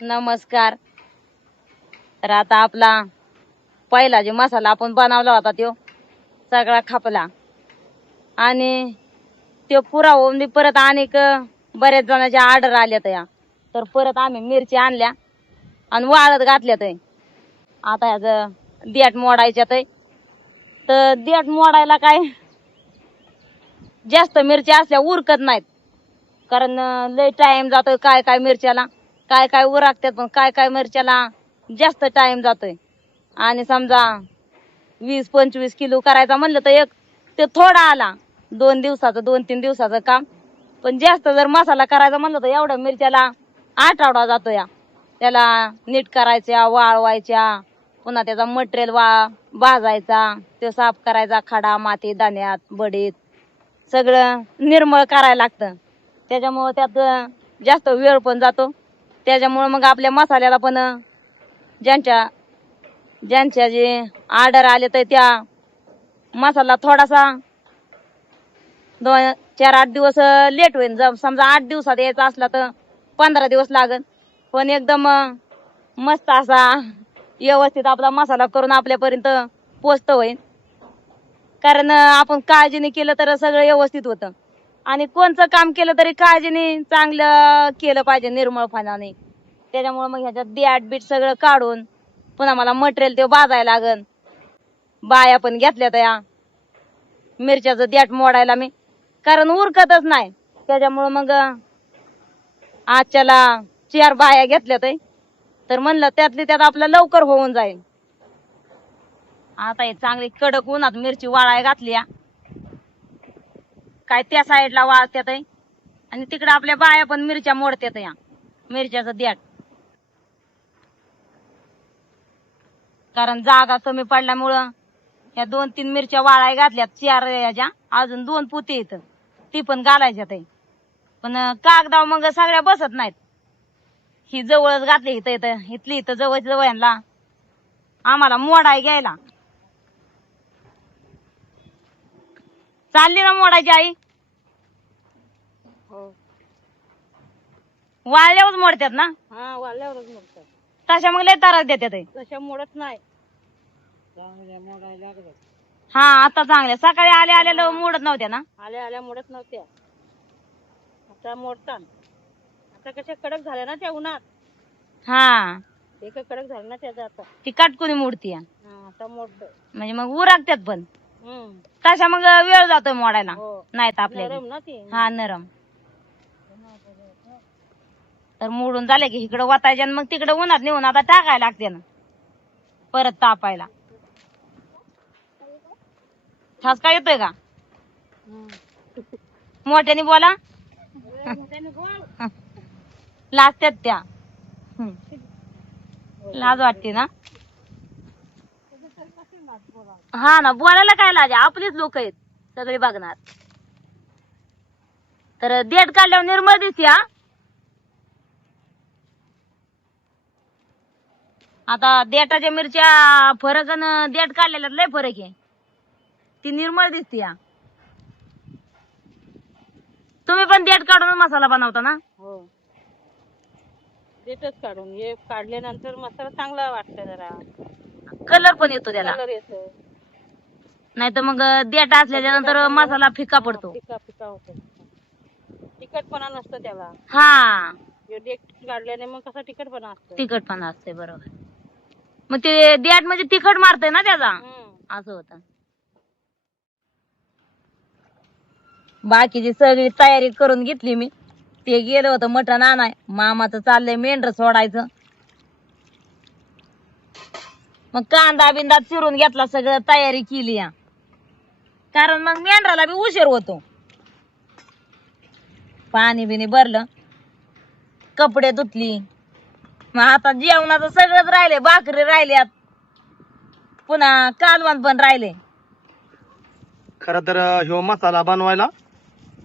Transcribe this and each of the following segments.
नमस्कार. तर आता आपला पहिला जो मसाला आपण बनवला होता तो सगळा खपला आणि तो पुरा होऊन मी परत अनेक बऱ्याच जणांच्या ऑर्डर आल्या त्या, तर परत आम्ही मिरची आणल्या आणि वाळत घातल्यात. आता ह्याचं देठ मोडायच्यात. तर देठ मोडायला काय जास्त मिरची असल्या उरकत नाहीत, कारण लय टाइम जातोय काय काय मिरच्याला, काय काय उरकतात पण काय काय मिरच्याला जास्त टाइम जातोय. आणि समजा 20-25 किलो करायचा म्हणलं तर एक ते थोडा आला 2 दिवसाचं 2-3 दिवसाचं काम. पण जास्त जर मसाला करायचा म्हणलं तर एवढ्या मिरच्याला आठवडा जातो या. त्याला नीट करायच्या, वाळवायच्या, पुन्हा त्याचा मटेरियल भाजायचा, तो साफ करायचा, खडा माती दाण्यात बडीत सगळं निर्मळ करायला लागतं. त्याच्यामुळं त्यात जास्त वेळ पण जातो. त्याच्यामुळं मग आपल्या मसाल्याला पण ज्यांच्या जे ऑर्डर आले तर त्या मसाला थोडासा 2-4-8 दिवस लेट होईल. जर समजा 8 दिवसात यायचा असला तर 15 दिवस लागेल. पण एकदम मस्त असा व्यवस्थित आपला मसाला करून आपल्यापर्यंत पोचतो होईल. कारण आपण काळजीने केलं तर सगळं व्यवस्थित होतं. आणि कोणचं काम केलं तरी काळजीने चांगलं केलं पाहिजे, निर्मळपणाने. त्याच्यामुळे मग ह्याच्यात देठ बीट सगळं काढून पुन्हा मला मटेरियल ते भाजायला लागन. बाया पण घेतल्या त्या मिरच्याचं देठ मोडायला मी, कारण उरकतच नाही. त्याच्यामुळं मग आजच्याला 4 बाया घेतल्यात. तर म्हणलं त्यातली त्यात आपलं लवकर होऊन जाईल. आता हे चांगली कडक उन्हात मिरची वाळाय घातली. काय त्या साईडला वाळत्यात आणि तिकडे आपल्या बाया पण मिरच्या मोडत्यात या मिरच्याचं देठ. कारण जागा कमी पडल्यामुळं या 2-3 मिरच्या वाळाय घातल्यात 4 ह्याच्या, अजून 2 पोती येत ती पण घालायच्यात. पण कागदाव मग सगळ्या बसत नाहीत. ही जवळच घातली इथं इथली इथं जवळ यांना आम्हाला मोडाय घ्यायला. चालली ना मोडायची आई? वाळल्यावर मोडतात ना? हा, वाळल्यावरच मोडतात. तशा मग लय त्रास देतात. तशा मोडत नाही. हा, आता चांगल्या सकाळी आल्या मोडत नव्हत्या ना? आल्या मोडत नव्हत्या, आता मोडतात. आता कशा कडक झाल्या ना त्या उन्हात. हा, ते कडक झालं ना त्याचं आता. ती काटकुनी मूर्ती आता मोडत म्हणजे मग उरकतात पण तशा मग वेळ जातोय मोडायला. नाही तर आपल्या नरम ना ती. हा, नरम. तर मोडून झाले की इकडे वाटायचे आणि मग तिकडे उन्हात नेऊन आता टाकायला लागते ना परत तापायला. ठसका येतोय का? मोठ्याने बोला. लाजत्यात त्या. लाज वाटते ना? हा ना, बोलायला काय लाज, आपलीच लोक आहेत सगळे बघणार. तर देठ काढल्यावर निर्मळ दिसते. आता देठाच्या मिरच्या फरक आणि देठ काढलेल्यात लय फरक आहे. ती निर्मळ दिसते. तुम्ही पण देठ काढून मसाला बनवता ना? हो, देठच काढून. हे काढल्यानंतर मसाला चांगला वाटतं, जरा कलर पण येतो त्याला. कलर येतो. नाही तर मग देठ असल्याच्या नंतर मसाला फिका पडतो. फिका होतो. तिखटपणा नसतं त्याला. हा, देठ काढल्याने मग कसा तिखटपणा असतो. तिखटपणा असते, बरोबर. मग ते देठ म्हणजे तिखट मारतय ना त्याचा, असं होतं. बाकीची सगळी तयारी करून घेतली मी. ते गेलं होतं मटण आणाय, मामाचं चाललंय मेंढर सोडायचं. मग कांदा बिंदा चिरून घेतला, सगळं तयारी केली या. कारण मग मेंढराला बी उशीर होतो. पाणी बिनी भरलं, कपडे धुतली. मग आता जेवणाचं सगळंच राहिले, भाकरी राहिल्यात, पुन्हा कालवण पण राहिले. खर तर ह्यो मसाला बनवायला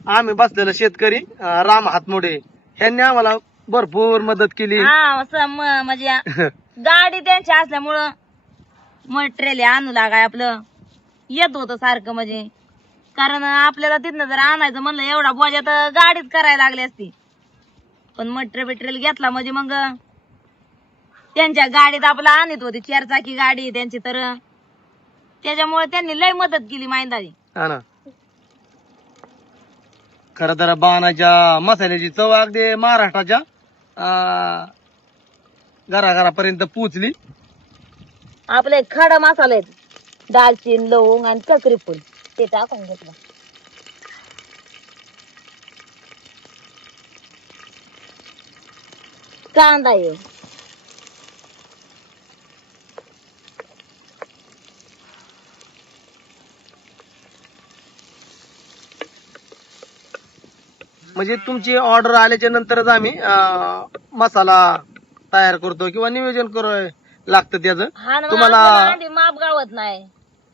आम्ही बसलेलं शेतकरी राम हातमोडे ह्यांनी आम्हाला भरपूर मदत केली. हा, म्हणजे गाडी त्यांची असल्यामुळं मटेरियल आणू लागाय आपलं येत होतं सारखं. म्हणजे कारण आपल्याला तिथनं जर आणायचं म्हणलं एवढा बोजा तर गाडीच करायला लागली असती. पण मटेरियल घेतला म्हणजे मग त्यांच्या गाडीत आपला आणत होती 4 चाकी गाडी त्यांची, तर त्याच्यामुळे त्यांनी लय मदत केली माहिंदानी. हा ना. खरं तर बाणाच्या मसाल्याची चव अगदी महाराष्ट्राच्या घराघरापर्यंत पोचली. आपले खडा मसाले आहेत, दालचीन, लवंग आणि चक्री फूल, ते टाकून घेतलं. कांदा आहे, म्हणजे तुमची ऑर्डर आल्याच्या नंतरच आम्ही मसाला तयार करतो किंवा नियोजन लागतं त्याचं. हा ना, तुम्हाला आधी माप गावत नाही.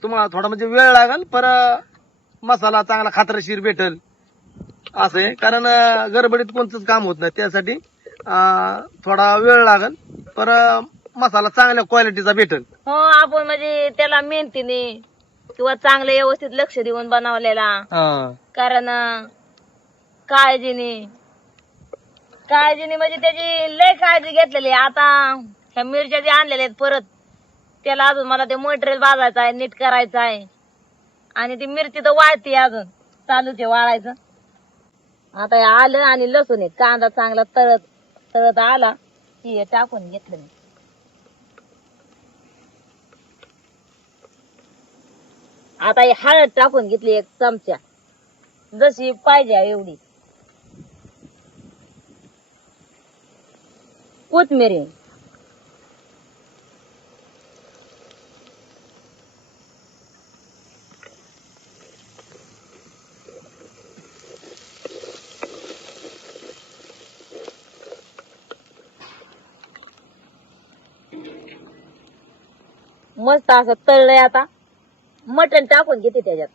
तुम्हाला थोडा म्हणजे वेळ लागेल, पर मसाला चांगला खात्रीशीर भेटल असं आहे. कारण गडबडीत कोणतंच काम होत नाही, त्यासाठी थोडा वेळ लागेल, पर मसाला चांगल्या क्वालिटीचा भेटल. हो, आपण म्हणजे त्याला मेहनतीने किंवा चांगलं व्यवस्थित लक्ष देऊन बनवलेला. कारण काळजीने म्हणजे त्याची लय काळजी घेतलेली. आता ह्या मिरच्या जे आणलेल्या आहेत परत, त्याला अजून मला ते मटेरियल भाजायचं आहे, नीट करायचं आहे. आणि ती मिरची तर वाळती अजून, चालूच आहे वाळायचं. आता हे आलं आणि लसूण आहे, कांदा चांगला तळत आला की हे टाकून घेतलं मी. आता हे हळद टाकून घेतली 1 चमचा, जशी पाहिजे एवढी. कोथमिरी, मस्त असं तळलंय. आता मटण टाकून घेते त्याच्यात.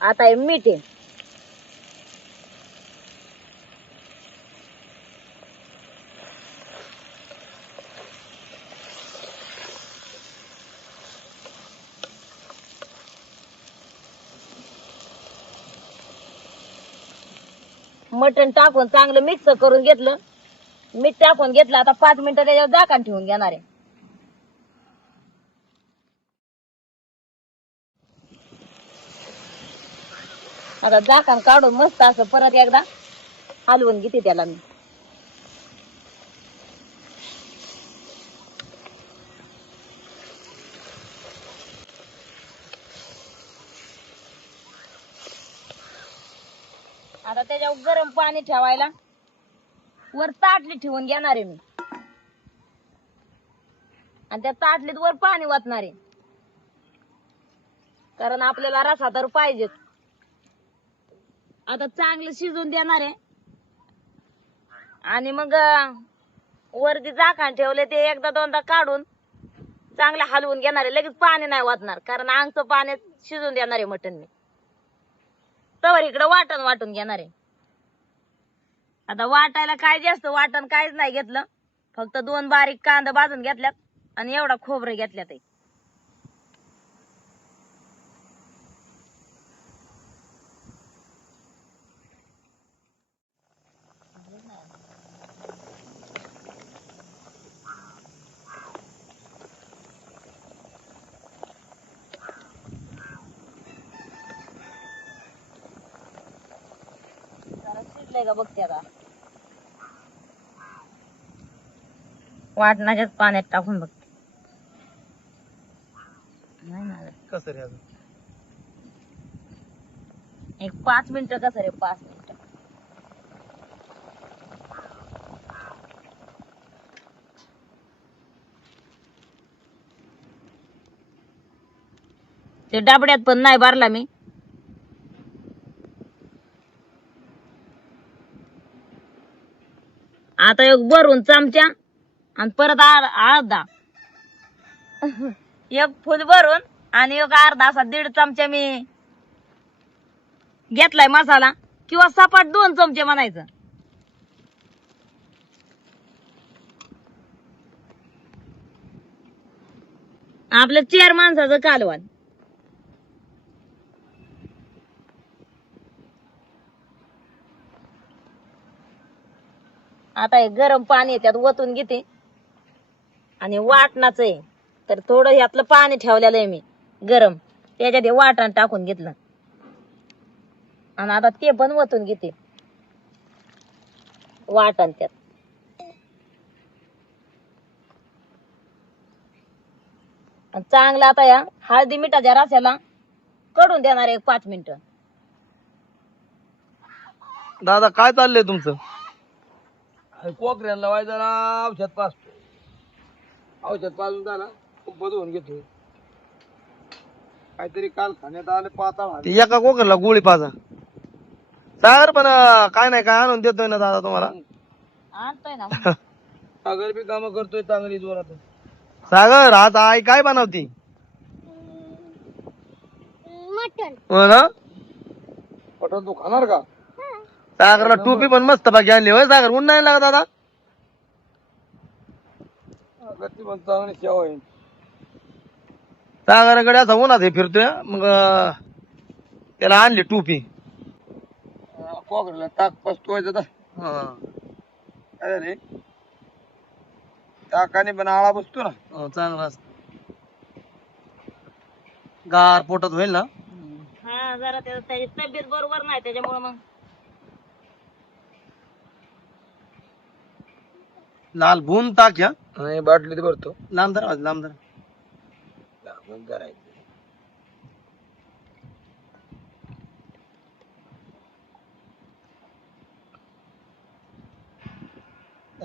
आता हे मीठ आहे, मटण टाकून चांगलं मिक्स करून घेतलं, मीठ टाकून घेतलं. आता 5 मिनिटं त्याच्यावर झाकण ठेवून घेणार आहे. आता झाकण काढून मस्त असं परत एकदा हलवून घेते त्याला मी. आता त्याच्यावर गरम पाणी ठेवायला वर ताटली ठेवून घेणार आहे मी, आणि त्या ताटलीत वर पाणी वाटणार आहे. कारण आपल्याला रसा तर पाहिजेच. आता चांगलं शिजून देणार आहे, आणि मग वरती झाकण ठेवले ते 1-2दा काढून चांगलं हलवून घेणार आहे. लगेच पाणी नाही वाटणार, कारण अंगचं पाण्यात शिजून देणार आहे मटण मी. तवर इकडं वाटून घेणार आहे. आता वाटायला काय जास्त वाटण काहीच नाही घेतलं, फक्त 2 बारीक कांदा भाजून घेतल्यात आणि एवढा खोबरं घेतल्यात. शिजलंय का बघते आता. वाटणाच्याच पाण्यात टाकून बघते. नाही ना, कसं रे अजून एक 5 मिनिटं. कसं रे 5 मिनिटं. ते डबड्यात पण नाही भरला मी. आता एक भरून चमचा आणि परत अर्धा, एक फुल भरून आणि एक अर्धा असा 1.5 चमचा मी घेतलाय मसाला, किंवा सपाट 2 चमचे म्हणायचं. आपलं 4 माणसाचं कालवण. आता हे गरम पाणी त्यात ओतून घेते आणि वाटणाचं आहे तर थोडं ह्यातलं पाणी ठेवलेलं आहे मी गरम, त्याच्यात हे वाटण टाकून घेतलं आणि आता ते पण ओतून घेते वाटण त्यात. आणि चांगलं आता या हळदी मिठाच्या रस्याला कडून देणार 5 मिनिटं. दादा काय चाललंय तुमचं? कोकऱ्यांना वाय जरा औषध पाजतो. औषध पाजून झाला बदलून घेतो. काहीतरी काल खाण्यात आले पाताळ एका कोकरला गोळी पाजा. सागर पण काय नाही काय आणून देतोय ना दादा तुम्हाला. आणतोय ना. सागर बी काम करतोय चांगली जोरात. सागर आज आई काय बनवती? मटण. हो ना, मटण तू खाणार का? सागरला टोपी पण मस्त बाकी आणली होय. सागर ऊन नाही लागत दादा? पण चांगली सेवा आहे. सागराकडे असा उन्हात हे फिरतोय मग त्याला आणली टोपी. कोकराला ताक पसतोय अरे ताकाने पण आळा बसतो ना. चांगला असत गार पोटात होईल ना. हा जरा त्याची तब्येत बरोबर नाही त्याच्यामुळे मग लाल भून ताक या बाटलीत भरतो. लांब धरा लांब धरा.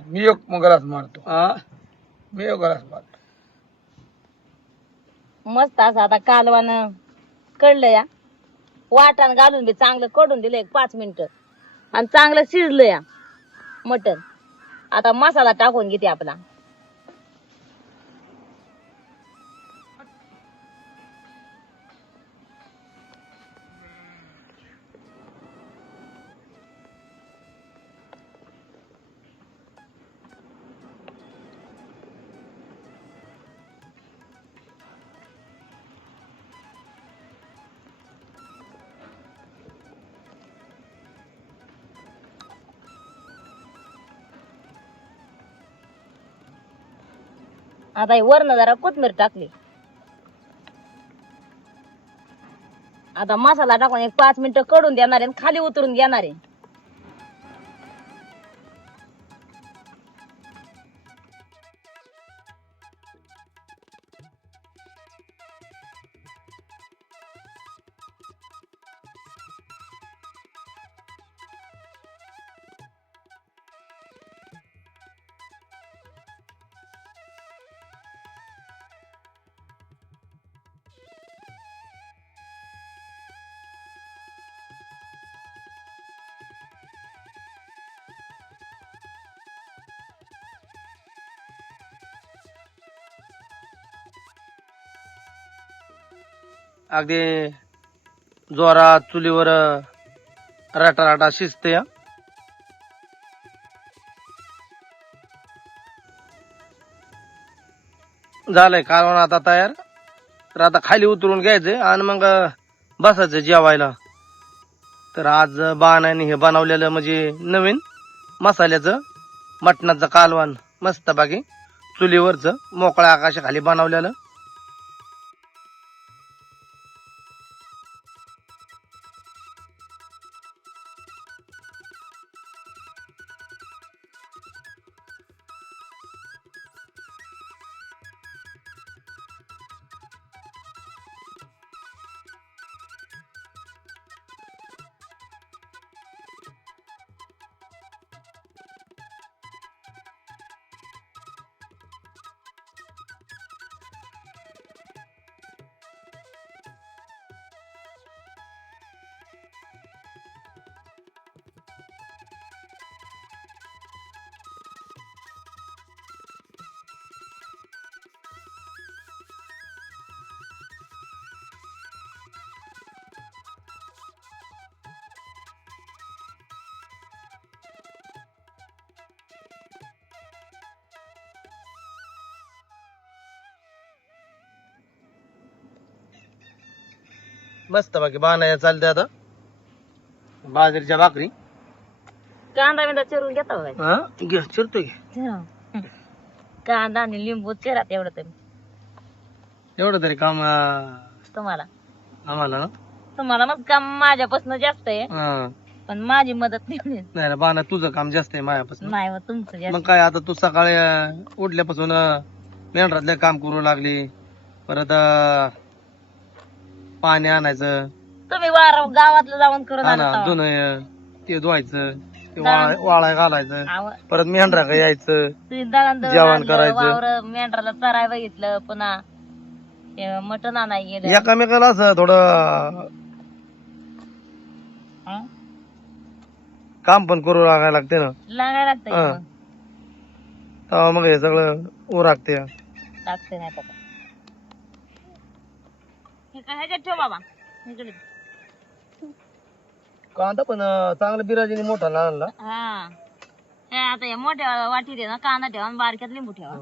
मी एक गलास मारतो. मी एक गलास मारतो. मस्त असं आता कालवान कडलं या वाटण घालून बी चांगलं कडून दिलं 5 मिनिटं आणि चांगलं शिजलं या मटण. आता मसाला टाकून घेते आपला. आता वरण जरा कोथमीर टाकली. आता मसाला टाकून 5 मिनिटं कडून देणार आहे आणि खाली उतरून घेणार आहे. अगदी जोरात चुलीवर राटा शिजते. झालंय कालवण आता तयार. तर आता खाली उतरून घ्यायचंय आणि मग बसायचं जेवायला. तर आज बाणाने हे बनवलेलं म्हणजे नवीन मसाल्याचं मटणाचं कालवण मस्त बाकी चुलीवरचं मोकळ्या आकाशाखाली बनवलेलं. मस्त बाकी बाणाया चालते आता बाजरीच्या भाकरी. कांदा बिंदा चिरून घेता बघा. हा घे चिरतो घे. कांदा आणि लिंबू चिरा तेवढं तरी एवढं तरी काम तुम्हाला आम्हाला ना. तुम्हाला मग काम माझ्यापासून जास्त आहे, हा. पण माझी मदत नाही. नाही ना बाणा तुझं काम जास्त आहे माझ्यापासून. नाही मग तुमचं मग जास्त. काय आता तू सकाळी उठल्यापासून मेंढरातले काम करू लागली. परत पाणी आणायचं. तुम्ही गावातलं जाऊन करून हा ना आणता. जुनं ते धुवायचं ते दळण. वाळाय घालायचं. आव, परत मेंढराकडे यायचं तुम्ही दळण जेवण करायचं. वावर मेंढराला चराय बघितलं, पुन्हा मटण आणाय गेलं. एकामेकाला असं थोडं हं? काम पण करू लागायला लागते ना. लागायला लागतंय हा. मग. तेव्हा मग हे सगळं उरागते. टाकते नाही तर काय. हे काय ह्याच्यात ठेव बाबा इकडे. कांदा पण चांगला बिराजीने मोठा आणला. हा हे आता या मोठ्या वाटीत आहे ना कांदा ठेवा आणि बारक्यात लिंबू ठेवा.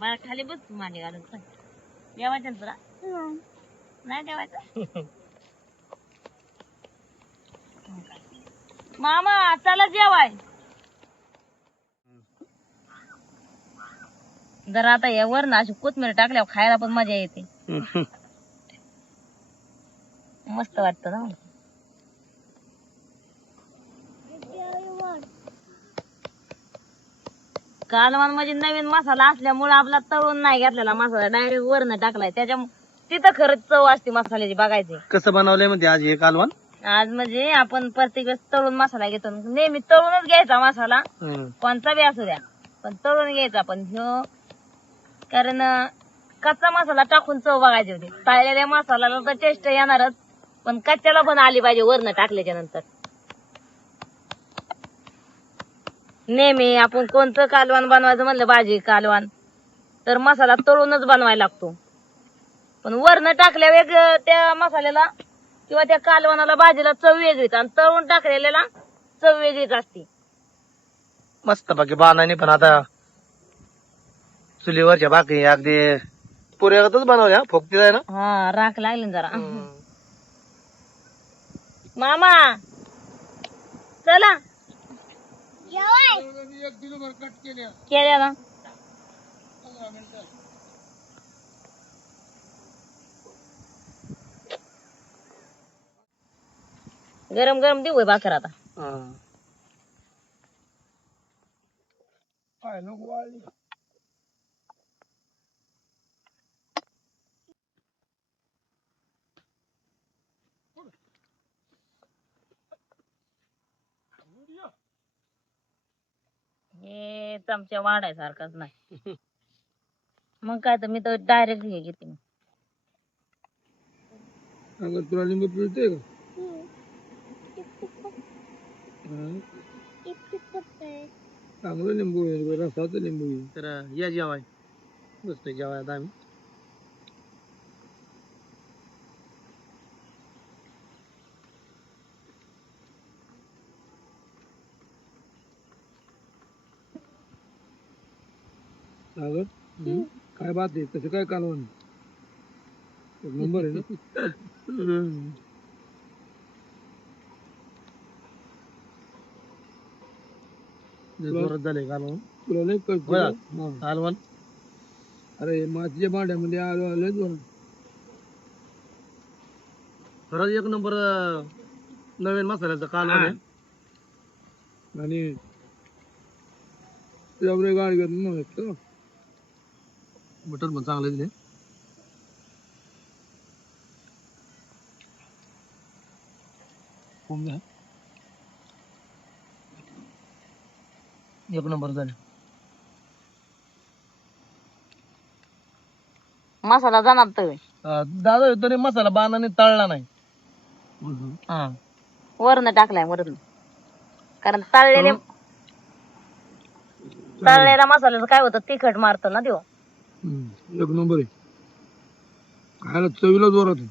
बारा खाली बस तू मांडी घालून चल. जेवायचं ना तुला? नाही जेवायचं. मामा चला जेवाय. जर आता या वरण अशी कोथमीर टाकल्यावर खायला पण मजा येते. मस्त वाटतं ना. कालवण म्हणजे नवीन मसाला असल्यामुळे आपला तळून नाही घेतलेला मसाला डायरेक्ट वरण टाकलाय, त्याच्यामुळे तिथं खरंच चव असते मसाल्याची बघायची. कसं बनवलंय म्हणते आज हे कालवण. आज म्हणजे आपण प्रत्येक वेळेस तळून मसाला घेतो, नेहमी तळूनच घ्यायचा मसाला कोणता बी असू द्या, पण तळून घ्यायचा. पण ह्यो कारण कच्चा मसाला टाकून चव बघायची होती. तळलेल्या मसाल्याला तर टेस्ट येणारच, पण कच्च्याला पण आली पाहिजे वरण टाकल्याच्या नंतर. नेहमी आपण कोणतं कालवण बनवायचं म्हणलं, भाजी कालवण, तर मसाला तळूनच बनवायला लागतो. पण वरण टाकल्यावर त्या मसाल्याला किंवा त्या कालवणाला भाजीला चव वेगळीच, आणि तळून टाकलेल्याला चव वेगळीच असते. मस्त बाकी बाणाने पण आता चुलीवरच्या भाकरी अगदी पुऱ्यागतच बनवल्या. फोकतीच आहे ना. हा राख लागली ना जरा. मामा चला केल्या ना. गरम गरम देऊ भाकर आता. हे चमच्या वाढायसारखाच नाही. मग काय तर मी तर डायरेक्ट हे घेते. तुला लिंबू पिळते का? चांगलं लिंबू रसाचं लिंबू. तर या जेवाय बसतोय जेवाय आता आम्ही. काय बात आहे, कसं काय कालवण नंबर आहे ना. जोरात झाले कालवण. तुला नाही कालवण. अरे मातीच्या भांड्यामध्ये आलोय जोरात. खरंच एक नंबर नवीन मसाल्याचं कालवण आहे. आणि त्यामुळे गाडी घेतली मटन पण चांगलं दिले. एक नंबर झाले. मसाला जाणार तर दादा तरी मसाला बाणाने तळला नाही. वरण टाकलाय वरण, कारण तळलेल्या मसाल्याचं काय होतं, तिखट मारतं ना देव. एक नंबर आहे, खायला चवीला जोरात आहे.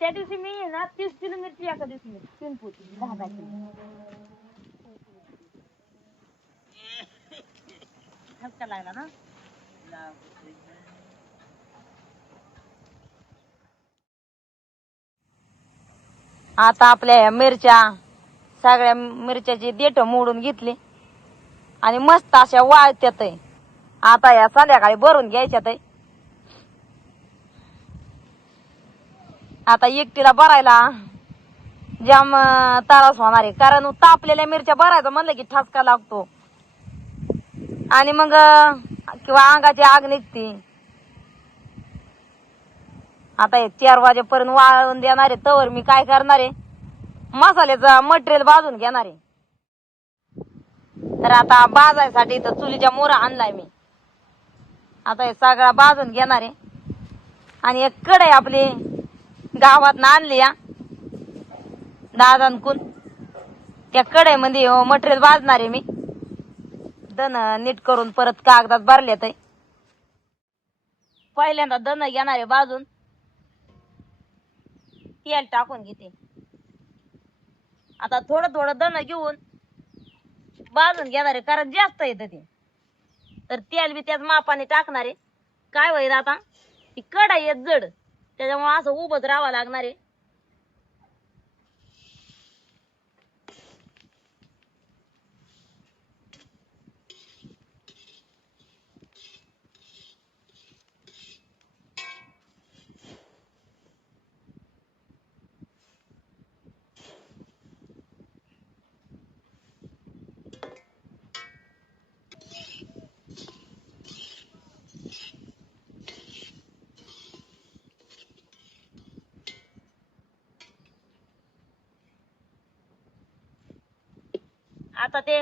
त्या दिवशी मी ना 30 किलो मिरची एका दिवशी 3 पोती 10 किलो ठसका लागला ना. आता आपल्या ह्या मिरच्या सगळ्या मिरच्याची देठ मोडून घेतली आणि मस्त अशा वाळत्यात. आता या संध्याकाळी भरून घ्यायच्यात. आता एकटीला भरायला जाम त्रास होणार आहे, कारण तापलेल्या मिरच्या भरायचं म्हणलं की ठसका लागतो आणि मग किंवा अंगाची आग निघते. आता हे 4 वाजेपर्यंत वाळून देणार आहे, तवर मी काय करणार आहे, मसाल्याचं मटेरियल भाजून घेणार आहे. तर आता भाजायसाठी इथं चुलीच्या मोरा आणलाय मी. आता हे सगळा भाजून घेणार आहे आणि एक कढई आपली गावात आणली या दादांकून, त्या कढईमध्ये मटेरियल भाजणार आहे मी. दण नीट करून परत कागदात भरलेत. पहिल्यांदा दण घेणार आहे भाजून, तेल टाकून घेते. आता थोडं थोडं दण घेऊन भाजून घेणार आहे, कारण जास्त येतं ते. तर तेल बी त्याच मापाने टाकणार आहे. काय होईल आता, ती कढई आहे जड, त्याच्यामुळे असं उभंच राहावं लागणार आहे. आता ते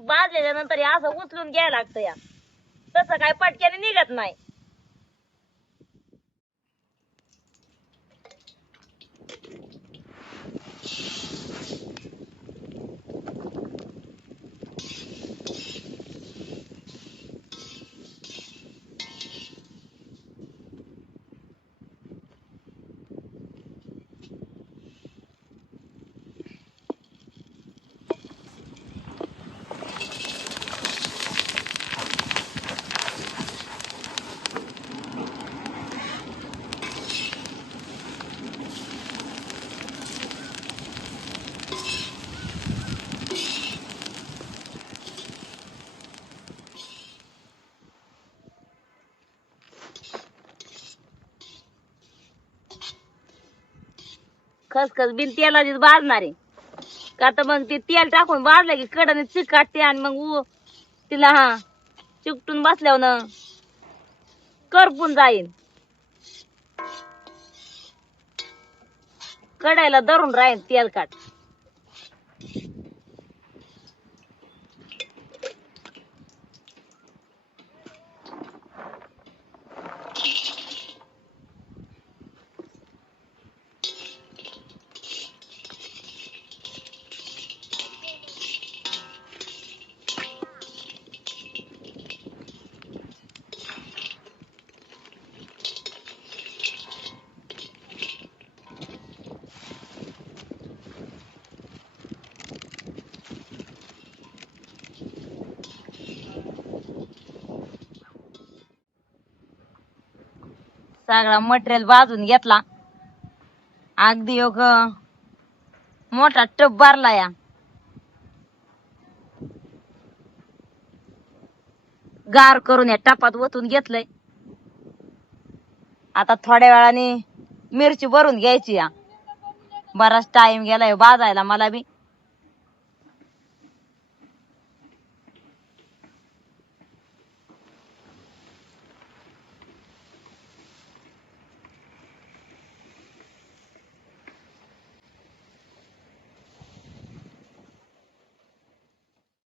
भाजल्याच्या नंतर हे असं उचलून घ्यायला लागतं या, तसं काय पटक्याने निघत नाही. खसखस बिन तेलाचीच भाजणार आहे, का तर मग ते तेल टाकून भाजलं की कडने चिकटते आणि मग तिला चिकटून बसल्यावर करपून जाईल. कढायला धरून राहील तेलकट. सगळा मटेरियल भाजून घेतला. अगदी एक मोठा टप भरला या. गार करून या टपात ओतून घेतलंय. आता थोड्या वेळाने मिरची भरून घ्यायची या. बराच टाइम गेलाय भाजायला मला बी.